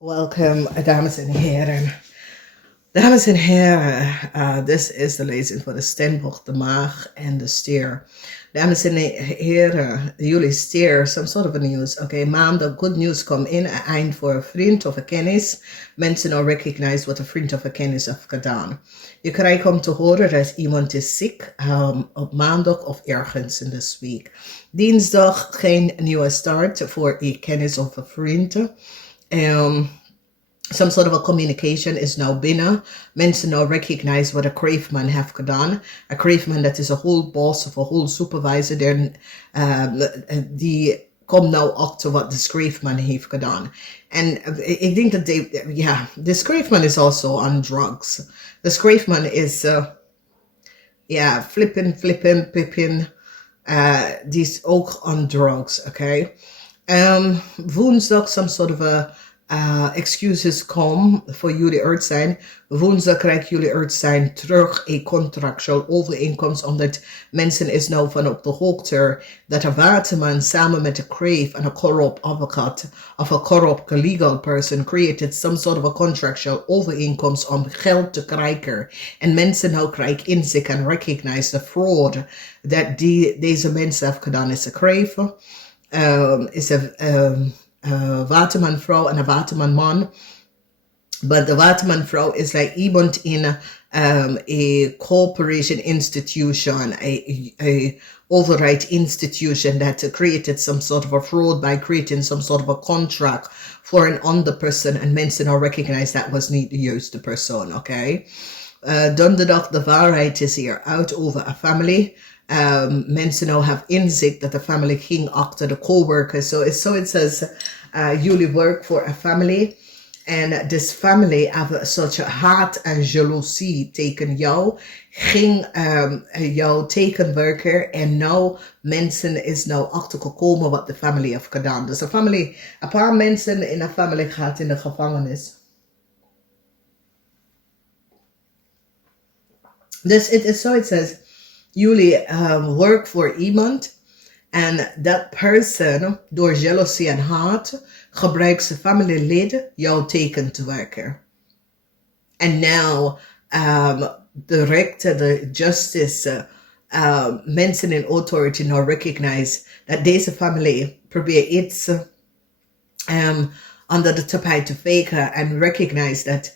Welcome, dames en heren. Dames en heren, this is de lezing voor de steenbok, de maag en de stier. Dames en heren, jullie stier, some sort of a news. Okay, maandag, good news come in, een eind voor een vriend of een kennis. Mensen nou recognize wat een vriend of een kennis heeft gedaan. Je krijgt om te horen dat iemand is ziek op maandag of ergens in this week. Dinsdag geen nieuwe start voor een kennis of een vriend. Some sort of a communication is now binnen. Mensen now recognize what a craveman have gedaan. A craveman that is a whole boss of a whole supervisor. Die komt nou achter wat de craveman heeft gedaan. En ik denk dat this craveman is also on drugs. The craveman is, flipping, pipping. Die is ook on drugs, okay? Woensdag some sort of a excuses come voor jullie earth sign. Woensdag krijgen jullie earth sign terug een contractual overeenkomst, omdat mensen is nou van op de hoogte dat een waterman samen met een crave en een corrupt advocaat of een corrupt legal person created some sort of a contractual overeenkomst om geld te krijgen. En mensen nou krijgen inzicht en recognize the fraud dat deze mensen hebben gedaan. Is een crave, is een watermanvrouw en een watermanman. But the watermanvrouw is like iemand in a corporation institution, a override institution that created some sort of a fraud by creating some sort of a contract for an other person, and mensen now recognize that was niet de juiste persoon, okay? Donderdag, de waarheid is hier uit over a family. Mensen now have inzicht that the family ging achter the co-workers. So it says, jullie work for a family. And this family have such a heart and jaloezie tegen jou. Ging jou tegenwerken. En nou mensen is nou achtergekomen wat de family heeft gedaan. Dus een paar mensen in een family gaat in de gevangenis. Dus it says, jullie work voor iemand en dat person door jaloezie en haat gebruikt zijn familielid jou tegen te werken. En nou de rechter, de justice, mensen in authority nou recognize dat deze familie probeert iets onder de tapijt te vegen en recognize dat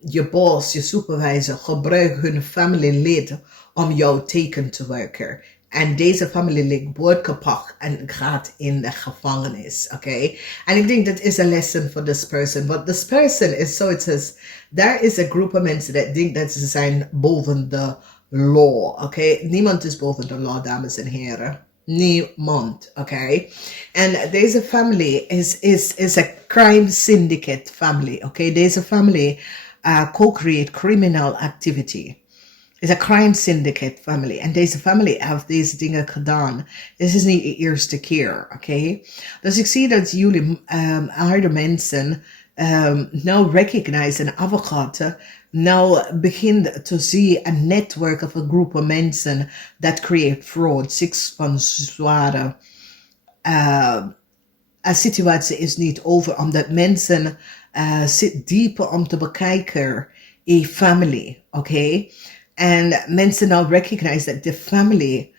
je boss, je supervisor gebruikt hun familielid om jou tegen te werken. En deze familielid wordt gepakt en gaat in de gevangenis, okay? En ik denk dat is een lesson for this person. But this person is, so it says, there is a group of mensen dat denken dat ze zijn boven de law, okay? Niemand is boven de law, dames en heren. Niemand, okay? En deze family is a crime syndicate family, okay? Deze family co-create criminal activity. It's a crime syndicate family. En deze family heeft deze dingen gedaan. Dit is niet de eerste keer, oké? Dus ik zie dat jullie aarde mensen nou recognize en advocaten nou begin te zien een netwerk of een groep van mensen dat create fraud. Six van zware een situatie is niet over, omdat mensen zitten dieper om te bekijken een family, oké? And mensen now recognize that the family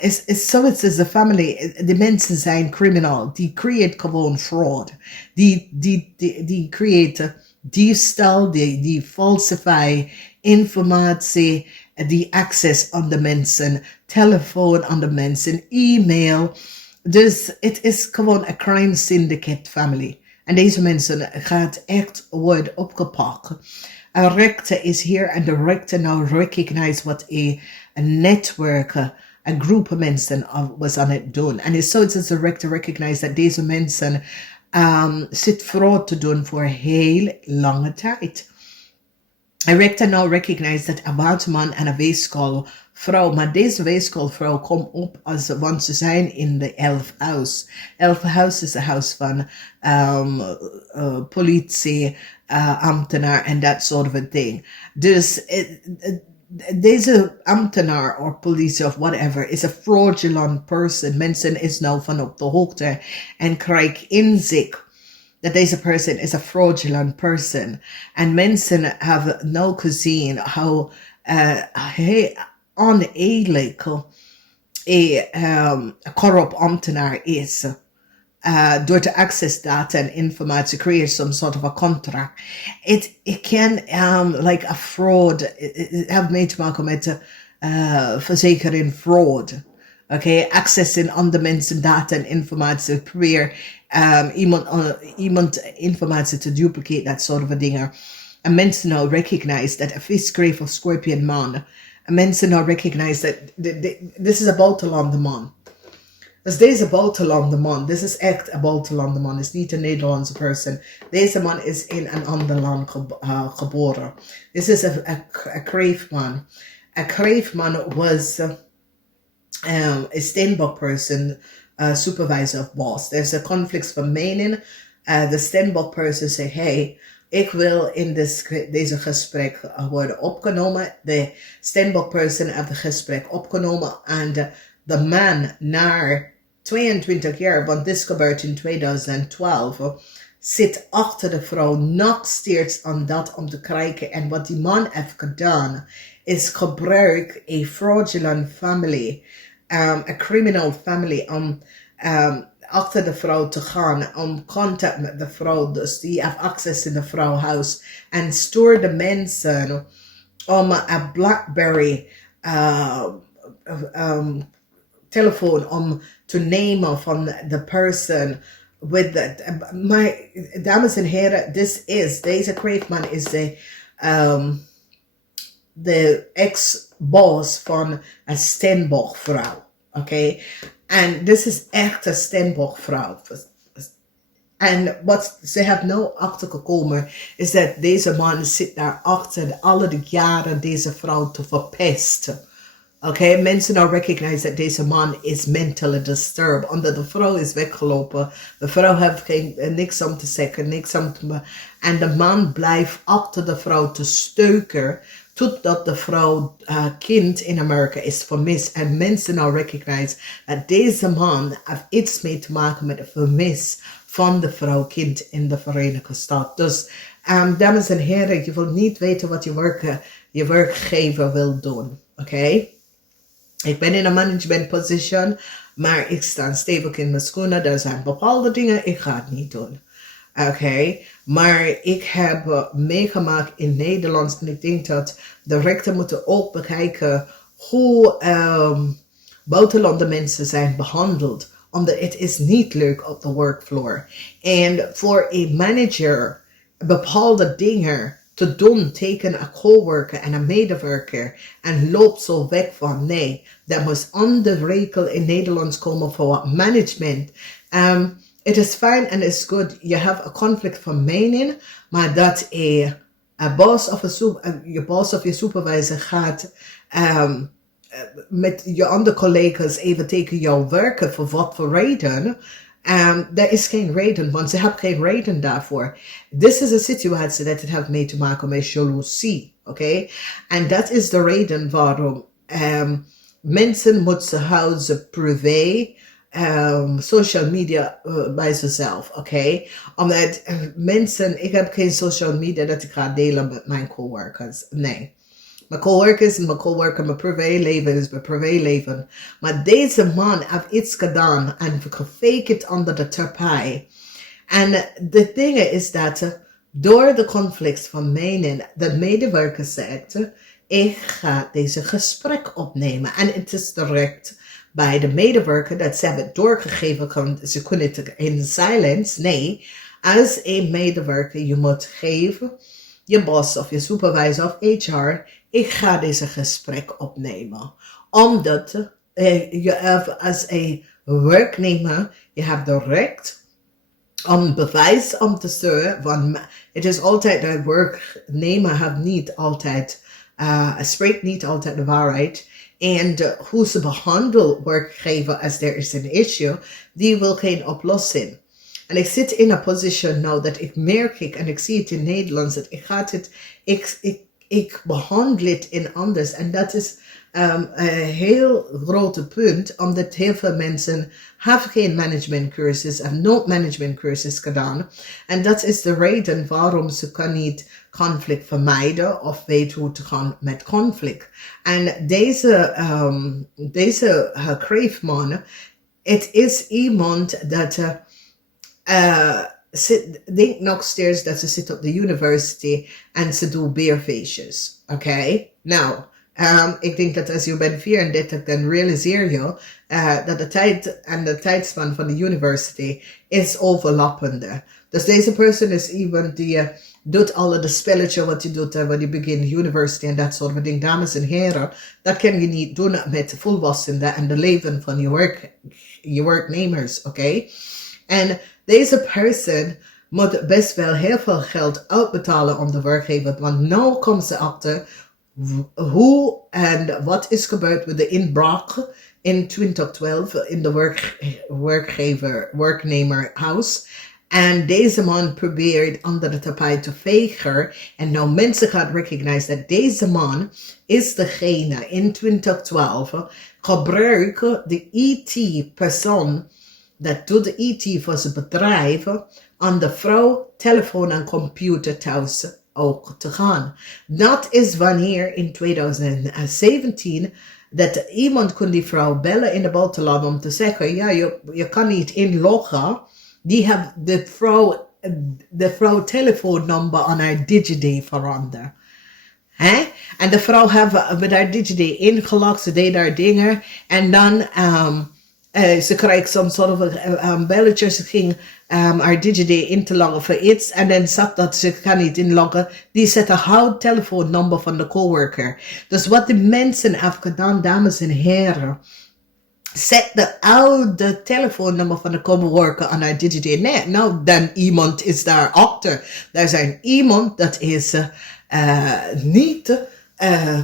is so it says the family, de mensen zijn criminal. Die create gewoon fraud. Die create diefstal, die falsify informatie, die access aan de mensen, telefoon aan de mensen, e-mail. Dus het is gewoon een crime syndicate family. En deze mensen gaat echt worden opgepakt. A rechter is here and the rechter now recognize what a network, a group of mensen was on it doen. And it's so it says the rechter recognize that deze mensen zit fraud te doen voor heel lange tijd. A rechter now recognize that een waterman en een weeskalvrouw, maar deze weeskalvrouw komt op want ze zijn in de 11th house. 11th house is een huis van politie, ambtenaar en dat soort of thing. Dus deze ambtenaar of politie of whatever is a fraudulent person. Mensen is nou van op de hoogte en krijgt inzicht that deze person is a fraudulent person. En mensen hebben nou gezien hoe oneerlijk een corrupt ambtenaar is. Door te access data en informatie create some sort of a contract. It can like a fraud. It have mee te maken met verzekering fraud. Okay, accessing andere mensen data en informatie, probeer iemand informatie te duplicate, that sort of a dingen. En mensen nou recognize that a visgrave of Scorpion man. En mensen nou recognize that this is a buitenlander man. Dus deze buitenlander man, this is echt een buitenlander man, is niet een Nederlandse person. Deze man is in een ander land geboren. This is a crave man. A crave man was a Steenbok person, supervisor of boss. There's a conflict van mening. The Steenbok person say, hey, ik wil in deze gesprek worden opgenomen. De Steenbok person heeft het gesprek opgenomen. En de man naar 22 jaar, want dit gebeurt in 2012, zit achter de vrouw nog steeds aan dat om te krijgen. En wat die man heeft gedaan, is gebruik een fraudulent family, a criminal family, om achter de vrouw te gaan, om contact met de vrouw, dus die heeft access in de vrouwhuis, en stuur de mensen om een BlackBerry telefoon om te nemen van de person with that. Maar dames en heren, deze Craveman is de ex-boss van een Steenbok vrouw. Oké? En dit is echt een Steenbok vrouw. En wat ze hebben nou achter gekomen is dat deze man zit daar achter alle de jaren deze vrouw te verpesten. Okay, mensen nou recognize dat deze man is mentally disturbed. Omdat de vrouw is weggelopen. De vrouw heeft niks om te zeggen, niks om te... En de man blijft achter de vrouw te steuken. Totdat de vrouw kind in Amerika is vermist. En mensen nou recognize dat deze man heeft iets mee te maken met het vermis van de vrouw kind in de Verenigde Staten. Dus, dames en heren, je wilt niet weten wat je werkgever wil doen. Oké? Ik ben in een management position, maar ik sta stevig in mijn schoenen. Er zijn bepaalde dingen, ik ga het niet doen. Oké, maar ik heb meegemaakt in Nederland en ik denk dat de rechter moeten ook bekijken hoe buitenlandse mensen zijn behandeld. Omdat het is niet leuk op de workfloor. En voor een manager bepaalde dingen te doen tegen een coworker en een medewerker en loopt zo weg van nee, dat moet andere regel in Nederland komen voor management. Het is fijn en het is goed, je hebt een conflict van mening, maar dat je boss of je supervisor gaat met je andere collega's even tegen jou werken voor wat voor reden. Er is geen reden, want ze hebben geen reden daarvoor. Dit is een situatie dat het heeft mee te maken met jaloezie, oké? En dat is de reden waarom mensen moeten houden privé, social media bij zichzelf, oké? Omdat mensen, ik heb geen social media dat ik ga delen met mijn coworkers, nee. Mijn coworkers en mijn privéleven is mijn privéleven. Maar deze man heeft iets gedaan en gefaked het onder de tapijt. En de ding is dat door de conflict van mening, de medewerker zegt, ik ga deze gesprek opnemen. En het is direct bij de medewerker dat ze hebben het doorgegeven, ze kunnen het in silence. Nee, als een medewerker, je moet geven, je boss of je supervisor of HR, ik ga deze gesprek opnemen. Omdat je hebt als een werknemer, je hebt de recht om bewijs om te sturen. Want het is altijd, de werknemer heeft niet altijd, spreekt niet altijd de waarheid. En hoe ze behandelen werkgever als er is een issue, die wil geen oplossing. En ik zit in een position nou dat ik merk en ik zie het in Nederland, dat ik behandel het in anders. En dat is een heel grote punt, omdat heel veel mensen hebben geen managementcursus en nooit managementcursus gedaan. En dat is de reden waarom ze kan niet conflict vermijden of weet hoe te gaan met conflict. En deze kreefman, het is iemand dat denk nog steeds dat ze zit op de university en ze doet beerfeestjes. Oké? Nou, ik denk dat als je bent 34, dan realiseer je dat de tijd en de tijdspan van de university is overlappende. Dus deze persoon is iemand die doet alle de spelletje wat je doet wanneer je begint university en dat soort van dingen. Dames en heren, dat kan je niet doen met volwassenen en de leven van je werknemers, oké? En deze persoon moet best wel heel veel geld uitbetalen om de werkgever, want nu komt ze achter hoe en wat is gebeurd met de inbraak in 2012 in de werknemerhuis. En deze man probeert onder de tapijt te vegen. En nou mensen gaan recognize dat deze man is degene in 2012 gebruiken de IT-persoon dat doet de IT voor zijn bedrijf aan de vrouw telefoon en computer thuis ook te gaan. Dat is wanneer in 2017 dat iemand kon die vrouw bellen in de buitenland om te zeggen, ja, je kan niet inloggen. Die heeft de vrouw telefoonnummer aan haar DigiD veranderd. En de vrouw heeft met haar DigiD ingelogd, ze deed haar dingen en dan ze kreeg zo'n soort van belletje. Ze ging haar DigiD in te loggen voor iets. En dan zag dat ze kan niet inloggen. Die zette haar telefoonnummer van de coworker. Dus wat de mensen hebben gedaan, dames en heren. Zet de oude telefoonnummer van de coworker aan haar DigiD. Nee, nou dan iemand is daar achter. Er zijn iemand dat is niet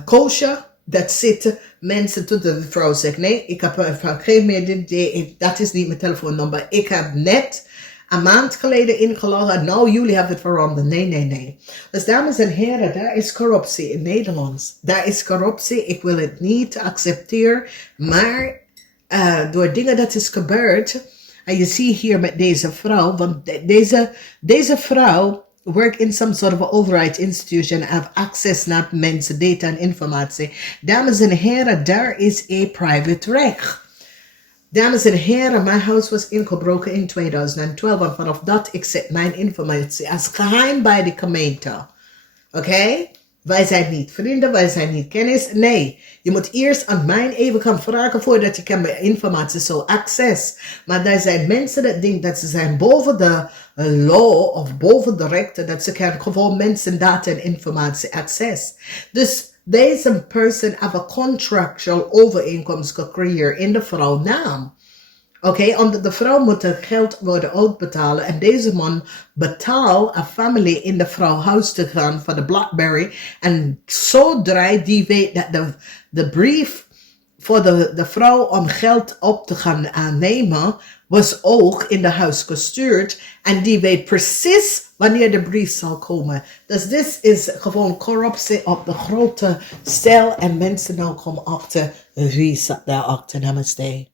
kosher. Dat zitten mensen tot de vrouw zegt, nee, ik heb geen meer dit, dat is niet mijn telefoonnummer. Ik heb net een maand geleden ingelogd, nou jullie hebben het veranderd. Nee. Dus dames en heren, daar is corruptie in Nederland. Daar is corruptie, ik wil het niet accepteren, maar door dingen dat is gebeurd, en je ziet hier met deze vrouw, want deze vrouw work in some sort of override institution, have access naar mensen, data en informatie. Dames en heren, daar is een private recht. Dames en heren, mijn huis was ingebroken in 2012 en vanaf dat ik zet mijn informatie als geheim bij de gemeente. Oké? Wij zijn niet vrienden, wij zijn niet kennis. Nee, je moet eerst aan mij even gaan vragen voordat je kan mijn informatie zo access. Maar er zijn mensen dat denken dat ze zijn boven de law of boven de rechten, dat ze kan gewoon mensen data en informatie access. Dus deze persoon heeft een contractual overeenkomst gecreëerd in de vrouw naam. Oké, omdat de vrouw moet het geld worden uitbetalen en deze man betaalt een familie in de vrouw huis te gaan voor de Blackberry. En zodra die weet dat de brief voor de vrouw om geld op te gaan aannemen, was ook in de huis gestuurd. En die weet precies wanneer de brief zal komen. Dus dit is gewoon corruptie op de grote stijl. En mensen nou komen achter wie zat daar achter. Namaste.